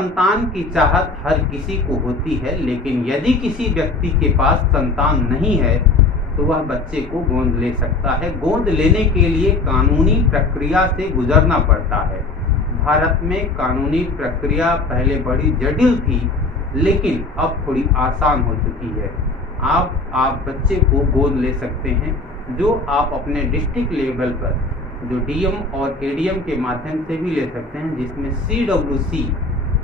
संतान की चाहत हर किसी को होती है, लेकिन यदि किसी व्यक्ति के पास संतान नहीं है तो वह बच्चे को गोद ले सकता है। गोद लेने के लिए कानूनी प्रक्रिया से गुजरना पड़ता है। भारत में कानूनी प्रक्रिया पहले बड़ी जटिल थी, लेकिन अब थोड़ी आसान हो चुकी है। आप बच्चे को गोद ले सकते हैं, जो आप अपने डिस्ट्रिक्ट लेवल पर जो डीएम और एडीएम के माध्यम से भी ले सकते हैं, जिसमें CWC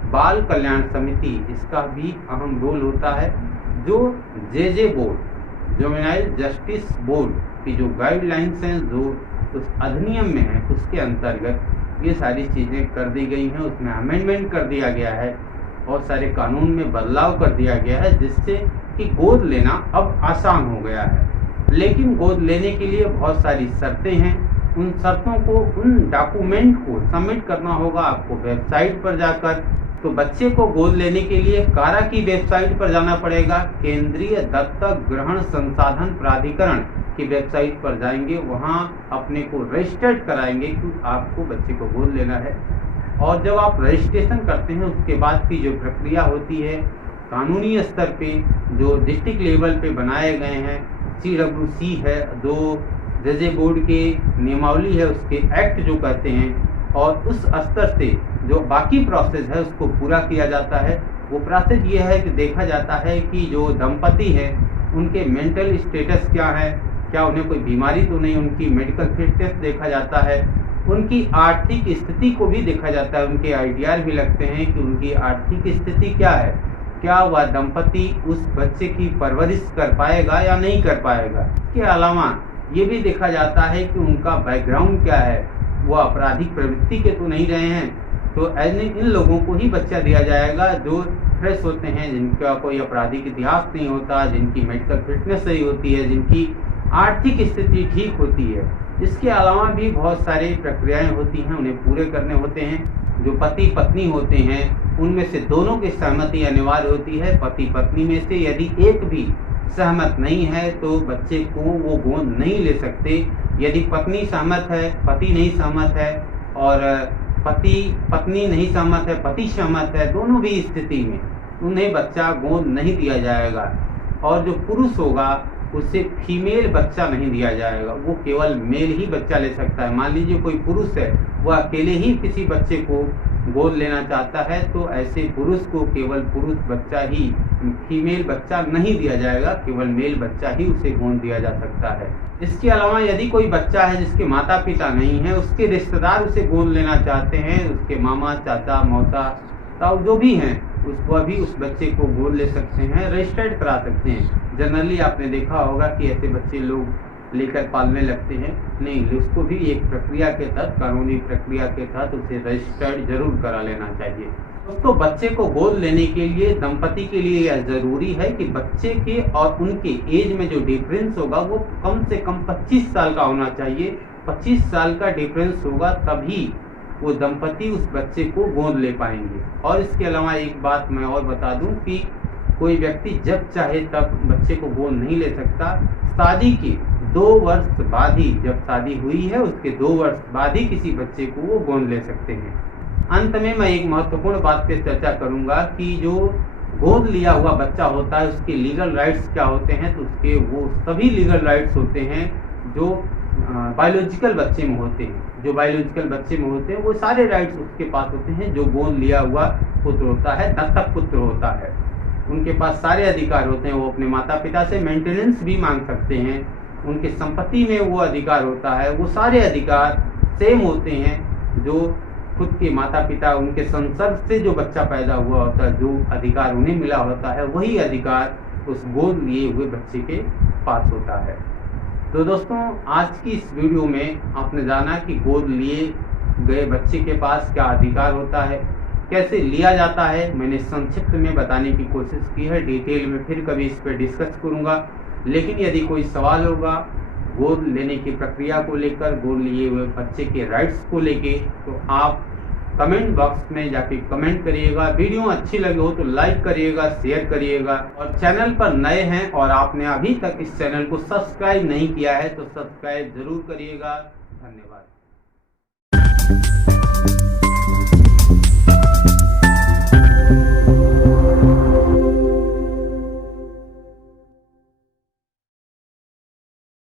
बाल कल्याण समिति इसका भी अहम रोल होता है। जो JJ board, juvenile justice board की जो गाइडलाइंस हैं, जो उस अधिनियम में है, उसके अंतर्गत ये सारी चीज़ें कर दी गई हैं। उसमें अमेंडमेंट कर दिया गया है और सारे कानून में बदलाव कर दिया गया है, जिससे कि गोद लेना अब आसान हो गया है। लेकिन गोद लेने के लिए बहुत सारी शर्तें हैं। उन शर्तों को, उन डॉक्यूमेंट को सबमिट करना होगा आपको वेबसाइट पर जाकर। तो बच्चे को गोद लेने के लिए कारा की वेबसाइट पर जाना पड़ेगा। केंद्रीय दत्तक ग्रहण संसाधन प्राधिकरण की वेबसाइट पर जाएंगे, वहां अपने को रजिस्टर्ड कराएंगे कि आपको बच्चे को गोद लेना है। और जब आप रजिस्ट्रेशन करते हैं, उसके बाद की जो प्रक्रिया होती है, कानूनी स्तर पे जो डिस्ट्रिक्ट लेवल पे बनाए गए हैं, CWC है, जो JJ बोर्ड के नियमावली है, उसके एक्ट जो कहते हैं, और उस स्तर से जो बाकी प्रोसेस है उसको पूरा किया जाता है। वो प्रोसेस ये है कि देखा जाता है कि जो दंपति है उनके मेंटल स्टेटस क्या है, क्या उन्हें कोई बीमारी तो नहीं, उनकी मेडिकल फिटनेस देखा जाता है, उनकी आर्थिक स्थिति को भी देखा जाता है। उनके ITR भी लगते हैं कि उनकी आर्थिक स्थिति क्या है, क्या वह दंपति उस बच्चे की परवरिश कर पाएगा या नहीं कर पाएगा। इसके अलावा ये भी देखा जाता है कि उनका बैकग्राउंड क्या है, वो आपराधिक प्रवृत्ति के तो नहीं रहे हैं। तो ऐसे इन लोगों को ही बच्चा दिया जाएगा जो फ्रेश होते हैं, जिनका कोई आपराधिक इतिहास नहीं होता, जिनकी मेडिकल फिटनेस सही होती है, जिनकी आर्थिक स्थिति ठीक होती है। इसके अलावा भी बहुत सारी प्रक्रियाएं होती हैं, उन्हें पूरे करने होते हैं। जो पति पत्नी होते हैं उनमें से दोनों की सहमति अनिवार्य होती है। पति पत्नी में से यदि एक भी सहमत नहीं है तो बच्चे को वो गोद नहीं ले सकते। यदि पत्नी सहमत है, पति नहीं सहमत है, और पत्नी नहीं सहमत है, पति सहमत है, दोनों भी स्थिति में उन्हें बच्चा गोद नहीं दिया जाएगा। और जो पुरुष होगा उससे फीमेल बच्चा नहीं दिया जाएगा, वो केवल मेल ही बच्चा ले सकता है। मान लीजिए कोई पुरुष है, वह अकेले ही किसी बच्चे को गोद लेना चाहता है, तो ऐसे पुरुष को केवल पुरुष बच्चा ही, फीमेल बच्चा नहीं दिया जाएगा, केवल मेल बच्चा ही उसे गोद दिया जा सकता है। इसके अलावा यदि कोई बच्चा है जिसके माता पिता नहीं है, उसके रिश्तेदार उसे गोद लेना चाहते हैं, उसके मामा, चाचा, मौसा, ताऊ जो भी हैं, उसको भी उस बच्चे को गोद ले सकते हैं, रजिस्टर्ड करा सकते हैं। जनरली आपने देखा होगा कि ऐसे बच्चे लोग लेकर पालने लगते हैं, नहीं, उसको भी एक प्रक्रिया के तहत, कानूनी प्रक्रिया के तहत उसे रजिस्टर्ड जरूर करा लेना चाहिए। दोस्तों, बच्चे को गोद लेने के लिए दंपति के लिए यह जरूरी है कि बच्चे के और उनके एज में जो डिफरेंस होगा वो कम से कम 25 साल का होना चाहिए। 25 साल का डिफरेंस होगा तभी वो दंपति उस बच्चे को गोद ले पाएंगे। और इसके अलावा एक बात मैं और बता दूं कि कोई व्यक्ति जब चाहे तब बच्चे को गोद नहीं ले सकता। शादी के 2 वर्ष बाद ही, जब शादी हुई है उसके 2 वर्ष बाद ही किसी बच्चे को वो गोद ले सकते हैं। अंत में मैं एक महत्वपूर्ण बात पे चर्चा करूंगा कि जो गोद लिया हुआ बच्चा होता है उसके लीगल राइट्स क्या होते हैं। तो उसके वो सभी लीगल राइट्स होते हैं जो बायोलॉजिकल बच्चे में होते हैं। जो बायोलॉजिकल बच्चे में होते हैं वो सारे राइट्स उसके पास होते हैं। जो गोद लिया हुआ पुत्र होता है, दत्तक पुत्र होता है, उनके पास सारे अधिकार होते हैं। वो अपने माता पिता से मेंटेनेंस भी मांग सकते हैं, उनके संपत्ति में वो अधिकार होता है। वो सारे अधिकार सेम होते हैं जो खुद के माता पिता, उनके संसर्ग से जो बच्चा पैदा हुआ होता है, जो अधिकार उन्हें मिला होता है, वही अधिकार उस गोद लिए हुए बच्चे के पास होता है। तो दोस्तों, आज की इस वीडियो में आपने जाना कि गोद लिए गए बच्चे के पास क्या अधिकार होता है, कैसे लिया जाता है। मैंने संक्षिप्त में बताने की कोशिश की है, डिटेल में फिर कभी इस पर डिस्कस करूंगा। लेकिन यदि कोई सवाल होगा गोद लेने की प्रक्रिया को लेकर, गोद लिए हुए बच्चे के राइट्स को लेके, तो आप कमेंट बॉक्स में जाके कमेंट करिएगा। वीडियो अच्छी लगी हो तो लाइक करिएगा, शेयर करिएगा। और चैनल पर नए हैं और आपने अभी तक इस चैनल को सब्सक्राइब नहीं किया है तो सब्सक्राइब जरूर करिएगा। धन्यवाद।